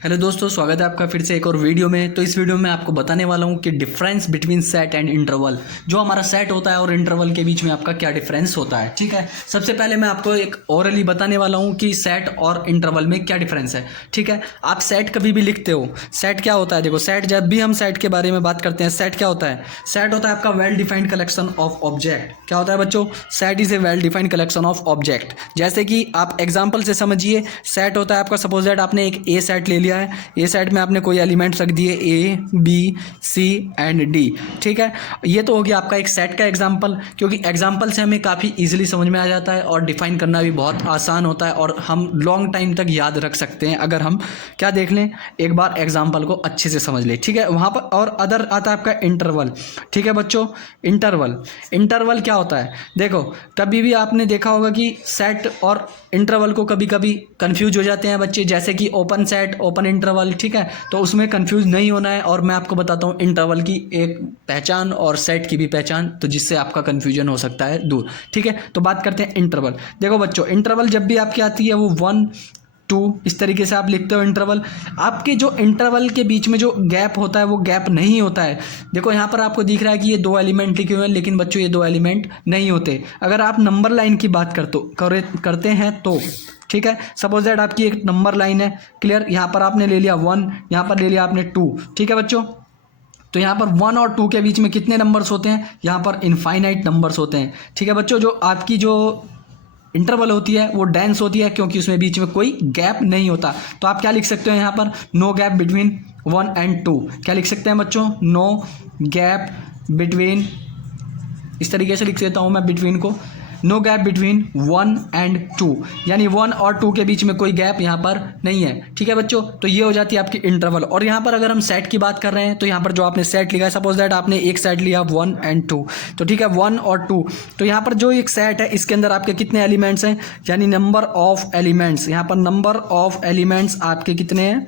Hello दोस्तों, स्वागत है आपका फिर से एक और वीडियो में। तो इस वीडियो में आपको बताने वाला हूँ कि difference between set and interval, जो हमारा सेट होता है और इंटरवल के बीच में आपका क्या डिफरेंस होता है। ठीक है, सबसे पहले मैं आपको एक ओरली बताने वाला हूँ कि सेट और इंटरवल में क्या डिफरेंस है। ठीक है, आप सेट कभी भी लिखते हो, सेट क्या होता है? देखो, सेट जब भी हम सेट के बारे में बात करते हैं, सेट क्या होता है? सेट होता है आपका well defined collection of object. क्या होता है बच्चों? Set is a well defined collection of object. जैसे कि आप एग्जाम्पल से समझिए, सेट होता है आपका, सपोज दैट आपने एक ए सेट ले लिया है, ए सेट में आपने कोई एलिमेंट्स रख दिए A B C and D. ठीक है, ये तो हो गया आपका एक सेट का एग्जाम्पल, क्योंकि एग्जाम्पल से हमें काफ़ी इजीली समझ में आ जाता है और डिफाइन करना भी बहुत आसान होता है और हम लॉन्ग टाइम तक याद रख सकते हैं अगर हम क्या देख लें, एक बार एग्जाम्पल को अच्छे से समझ लें। ठीक है, वहाँ पर और अदर आता है आपका इंटरवल। ठीक है बच्चों, इंटरवल, इंटरवल क्या होता है? देखो, कभी भी आपने देखा होगा कि सेट और इंटरवल को कभी कभी कंफ्यूज हो जाते हैं बच्चे, जैसे कि ओपन सेट ओपन इंटरवल। ठीक है, तो उसमें कंफ्यूज नहीं होना है और मैं आपको बताता हूँ इंटरवल की एक पहचान और सेट की भी पहचान, तो जिससे आपका कंफ्यूजन हो सकता है दूर। ठीक है, तो बात करते हैं इंटरवल। देखो बच्चों, इंटरवल जब भी आपकी आती है वो 1 2 इस तरीके से आप लिखते हो इंटरवल। आपके जो इंटरवल के बीच में जो गैप होता है वो गैप नहीं होता है। देखो यहाँ पर आपको दिख रहा है कि ये 2 एलिमेंट लिखे हुए हैं, लेकिन बच्चों ये 2 एलिमेंट नहीं होते अगर आप नंबर लाइन की बात करते हैं तो। ठीक है, सपोज दैट आपकी एक नंबर लाइन है, क्लियर, यहाँ पर आपने ले लिया 1, यहाँ पर ले लिया आपने 2। ठीक है बच्चों, तो यहाँ पर 1 और 2 के बीच में कितने नंबर्स होते हैं? यहाँ पर इनफाइनाइट नंबर्स होते हैं। ठीक है बच्चों, जो आपकी जो इंटरवल होती है वो डेंस होती है, क्योंकि उसमें बीच में कोई गैप नहीं होता। तो आप क्या लिख सकते हो यहाँ पर? No gap between 1 and 2। क्या लिख सकते हैं बच्चों? नो गैप बिटवीन, इस तरीके से लिख देता हूँ मैं बिटवीन को, नो गैप बिटवीन 1 एंड 2, यानी 1 और 2 के बीच में कोई गैप यहाँ पर नहीं है। ठीक है बच्चों, तो ये हो जाती है आपकी इंटरवल। और यहाँ पर अगर हम सेट की बात कर रहे हैं तो यहाँ पर जो आपने सेट लिखा है, सपोज दैट आपने एक सेट लिया 1 एंड 2, तो ठीक है 1 और 2, तो यहाँ पर जो एक सेट है इसके अंदर आपके कितने एलिमेंट्स हैं, यानी नंबर ऑफ एलिमेंट्स। यहाँ पर नंबर ऑफ एलिमेंट्स आपके कितने हैं?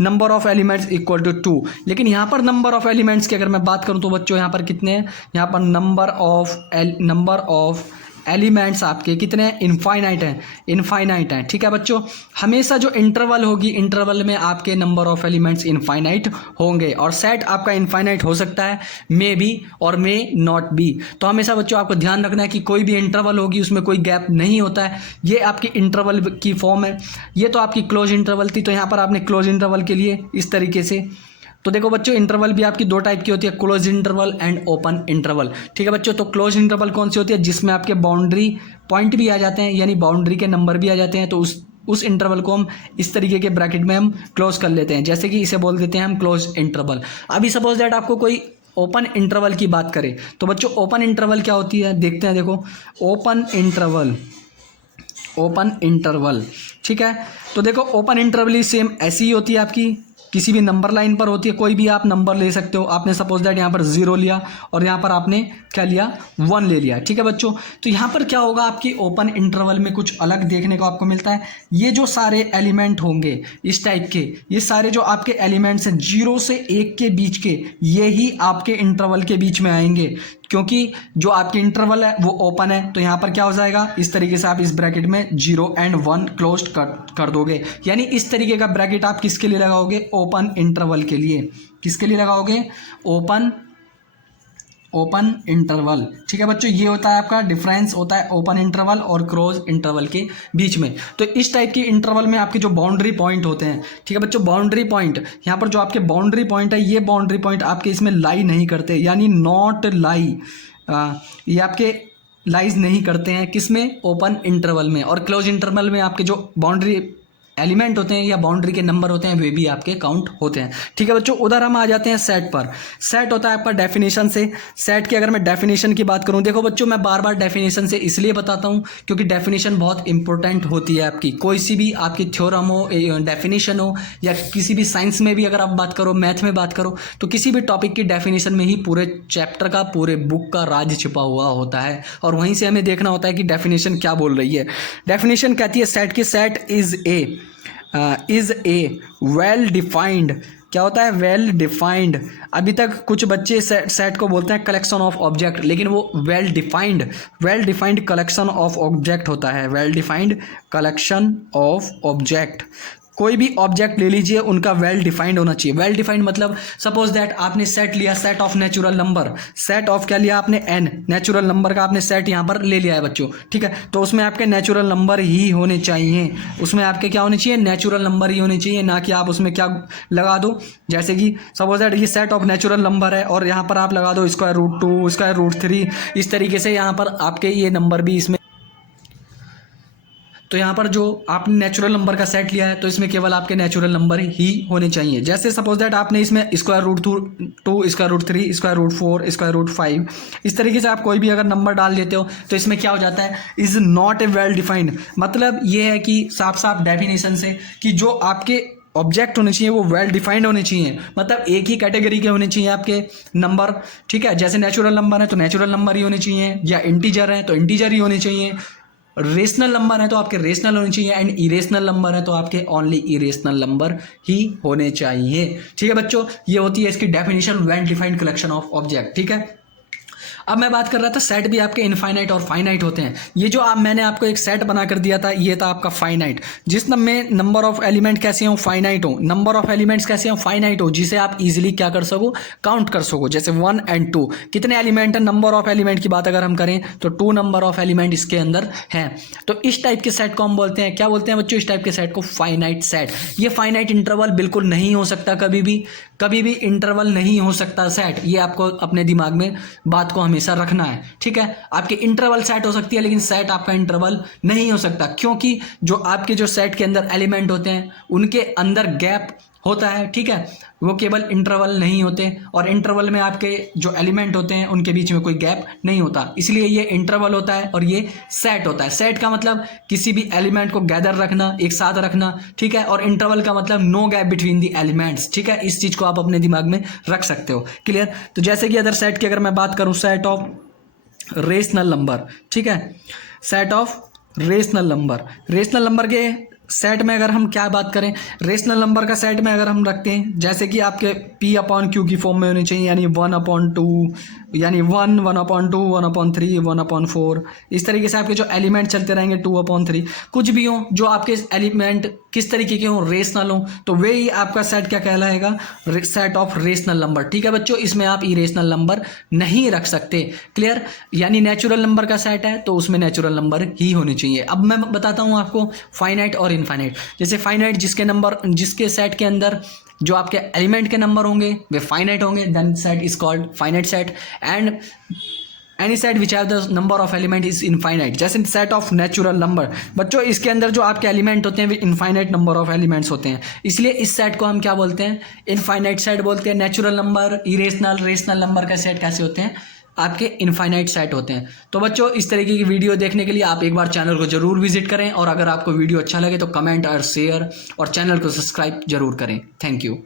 Number of elements equal to 2। लेकिन यहाँ पर नंबर ऑफ एलिमेंट्स की अगर मैं बात करूँ तो बच्चों यहाँ पर कितने हैं? यहाँ पर नंबर ऑफ एलिमेंट्स आपके कितने हैं? इनफाइनाइट हैं, इनफाइनाइट हैं। ठीक है बच्चों, हमेशा जो इंटरवल होगी, इंटरवल में आपके नंबर ऑफ एलिमेंट्स इनफाइनाइट होंगे और सेट आपका इनफाइनाइट हो सकता है, मे बी और मे नॉट बी। तो हमेशा बच्चों आपको ध्यान रखना है कि कोई भी इंटरवल होगी उसमें कोई गैप नहीं होता है। ये आपकी इंटरवल की फॉर्म है। ये तो आपकी क्लोज इंटरवल थी, तो यहाँ पर आपने क्लोज इंटरवल के लिए इस तरीके से, तो देखो बच्चों इंटरवल भी आपकी 2 टाइप की होती है, close interval and open interval. ठीक है बच्चों, तो क्लोज इंटरवल कौन सी होती है? जिसमें आपके बाउंड्री पॉइंट भी आ जाते हैं, यानी बाउंड्री के नंबर भी आ जाते हैं, तो उस इंटरवल को हम इस तरीके के ब्रैकेट में हम क्लोज कर लेते हैं, जैसे कि इसे बोल देते हैं हम क्लोज इंटरवल। अभी सपोज दैट आपको कोई ओपन इंटरवल की बात करें तो बच्चों ओपन इंटरवल क्या होती है देखते हैं। देखो, ओपन इंटरवल, ठीक है, तो देखो ओपन इंटरवल ही सेम ऐसी ही होती है आपकी, किसी भी नंबर लाइन पर होती है, कोई भी आप नंबर ले सकते हो। आपने सपोज दैट यहाँ पर 0 लिया और यहाँ पर आपने क्या लिया? 1 ले लिया। ठीक है बच्चों, तो यहाँ पर क्या होगा, आपकी ओपन इंटरवल में कुछ अलग देखने को आपको मिलता है। ये जो सारे एलिमेंट होंगे इस टाइप के, ये सारे जो आपके एलिमेंट्स हैं 0 से 1 के बीच के, ये ही आपके इंटरवल के बीच में आएंगे, क्योंकि जो आपकी इंटरवल है वो ओपन है। तो यहाँ पर क्या हो जाएगा, इस तरीके से आप इस ब्रैकेट में 0 एंड 1 क्लोज कर दोगे, यानी इस तरीके का ब्रैकेट आप किसके लिए लगाओगे? ओपन इंटरवल के लिए। किसके लिए लगाओगे? Open interval. ठीक है बच्चों, ये होता है आपका डिफरेंस, होता है ओपन इंटरवल और क्लोज इंटरवल के बीच में। तो इस टाइप के इंटरवल में आपके जो बाउंड्री पॉइंट होते हैं, ठीक है बच्चों, बाउंड्री पॉइंट, यहाँ पर जो आपके बाउंड्री पॉइंट है, ये बाउंड्री पॉइंट आपके इसमें लाई नहीं करते, यानी नॉट लाई, ये आपके लाइज नहीं करते हैं किसमें? ओपन इंटरवल में। और क्लोज इंटरवल में आपके जो बाउंड्री एलिमेंट होते हैं या बाउंड्री के नंबर होते हैं वे भी आपके काउंट होते हैं। ठीक है बच्चों, उधर हम आ जाते हैं सेट पर। सेट होता है आपका डेफिनेशन से। सेट की अगर मैं डेफिनेशन की बात करूं, देखो बच्चों मैं बार बार डेफिनेशन से इसलिए बताता हूं क्योंकि डेफिनेशन बहुत इंपॉर्टेंट होती है आपकी। कोई सी भी आपकी थ्योरम हो, डेफिनेशन हो, या किसी भी साइंस में भी अगर आप बात करो, मैथ में बात करो, तो किसी भी टॉपिक की डेफिनेशन में ही पूरे चैप्टर का, पूरे बुक का राज छिपा हुआ होता है और वहीं से हमें देखना होता है कि डेफिनेशन क्या बोल रही है। डेफिनेशन कहती है सेट की, set is a well defined, क्या होता है? Well defined. अभी तक कुछ बच्चे सेट को बोलते हैं कलेक्शन ऑफ ऑब्जेक्ट, लेकिन वो well defined collection of object होता है, well defined collection of object. कोई भी ऑब्जेक्ट ले लीजिए, उनका वेल डिफाइंड होना चाहिए। वेल डिफाइंड मतलब सपोज दैट आपने सेट लिया, set of natural number, set of क्या लिया आपने, एन, नेचुरल नंबर का आपने सेट यहाँ पर ले लिया है बच्चों, ठीक है। तो उसमें आपके नेचुरल नंबर ही होने चाहिए, उसमें आपके क्या होने चाहिए, नेचुरल नंबर ही होने चाहिए, ना कि आप उसमें क्या लगा दो। जैसे कि सपोज दैट ये सेट ऑफ नेचुरल नंबर है और यहाँ पर आप लगा दो स्क्वायर रूट 2, स्क्वायर रूट 3, इस तरीके से यहाँ पर आपके ये नंबर भी इसमें। तो यहाँ पर जो आपने नेचुरल नंबर का सेट लिया है तो इसमें केवल आपके नेचुरल नंबर ही होने चाहिए। जैसे सपोज दैट आपने इसमें square root 2, square root 3, square root 4, square root 5, इस तरीके से आप कोई भी अगर नंबर डाल देते हो तो इसमें क्या हो जाता है, is not a well defined. मतलब ये है कि साफ साफ डेफिनेशन से कि जो आपके ऑब्जेक्ट होने चाहिए वो वेल डिफाइंड होने चाहिए, मतलब एक ही कैटेगरी के होने चाहिए आपके नंबर, ठीक है। जैसे नेचुरल नंबर है तो नेचुरल नंबर ही होने चाहिए, या इंटीजर है तो इंटीजर ही होने चाहिए, रेशनल नंबर है तो आपके रेशनल होने चाहिए, एंड इरेशनल नंबर है तो आपके ओनली इरेशनल नंबर ही होने चाहिए, ठीक है बच्चों। ये होती है इसकी definition, well defined collection of object, ठीक है। अब मैं बात कर रहा था सेट भी आपके इनफाइनाइट और फाइनाइट होते हैं। ये जो मैंने आपको एक सेट बना कर दिया था, ये था आपका फाइनाइट, जिस में नंबर ऑफ एलिमेंट कैसे हो, फाइनाइट हो, नंबर ऑफ एलिमेंट्स कैसे हो, फाइनाइट हो, जिसे आप इजीली क्या कर सको, काउंट कर सको। जैसे 1 और 2 कितने एलिमेंट है, नंबर ऑफ एलिमेंट की बात अगर हम करें तो 2 नंबर ऑफ एलिमेंट इसके अंदर हैं। तो इस टाइप के सेट को हम बोलते हैं, क्या बोलते हैं बच्चों, इस टाइप के सेट को फाइनाइट सेट। ये फाइनाइट इंटरवल बिल्कुल नहीं हो सकता, कभी भी इंटरवल नहीं हो सकता सेट, ये आपको अपने दिमाग में बात को हमेशा रखना है, ठीक है। आपके इंटरवल सेट हो सकती है लेकिन सेट आपका इंटरवल नहीं हो सकता, क्योंकि जो आपके जो सेट के अंदर एलिमेंट होते हैं उनके अंदर गैप होता है, ठीक है, वो केवल इंटरवल नहीं होते, और इंटरवल में आपके जो एलिमेंट होते हैं उनके बीच में कोई गैप नहीं होता, इसलिए ये इंटरवल होता है और ये सेट होता है। सेट का मतलब किसी भी एलिमेंट को गैदर रखना, एक साथ रखना, ठीक है, और इंटरवल का मतलब no gap between the elements, ठीक है। इस चीज़ को आप अपने दिमाग में रख सकते हो, क्लियर। तो जैसे कि अदर सेट की अगर मैं बात करूँ, सेट ऑफ रेशनल नंबर, ठीक है, set of rational number, rational number के सेट में अगर हम क्या बात करें, रेशनल नंबर का सेट में अगर हम रखते हैं, जैसे कि आपके P/Q की फॉर्म में होने चाहिए, यानी 1/2, यानी 1, 1/2, 1/3, 1/4, इस तरीके से आपके जो एलिमेंट चलते रहेंगे 2/3, कुछ भी हो जो आपके एलिमेंट किस तरीके के हों, रेशनल हो, तो वे ही आपका सेट क्या कहलाएगा, सेट ऑफ रेशनल नंबर, ठीक है बच्चों। इसमें आप इरेशनल नंबर नहीं रख सकते, क्लियर। यानी नेचुरल नंबर का सेट है तो उसमें नेचुरल नंबर ही होने चाहिए। अब मैं बताता हूँ आपको फाइनाइट और इनफाइनाइट। जैसे फाइनाइट जिसके सेट के अंदर जो आपके एलिमेंट के नंबर होंगे वे फाइनाइट होंगे, then set is called finite set, and any set which have the number of element is infinite. जैसे सेट ऑफ नेचुरल नंबर, बच्चों इसके अंदर जो आपके एलिमेंट होते हैं वे इनफाइनाइट नंबर ऑफ एलिमेंट्स होते हैं, इसलिए इस सेट को हम क्या बोलते हैं, इनफाइनाइट सेट बोलते हैं। Natural number, irrational, rational number का सेट कैसे होते हैं, आपके इनफाइनाइट सेट होते हैं। तो बच्चों इस तरीके की वीडियो देखने के लिए आप एक बार चैनल को जरूर विजिट करें, और अगर आपको वीडियो अच्छा लगे तो कमेंट और शेयर और चैनल को सब्सक्राइब जरूर करें। Thank you.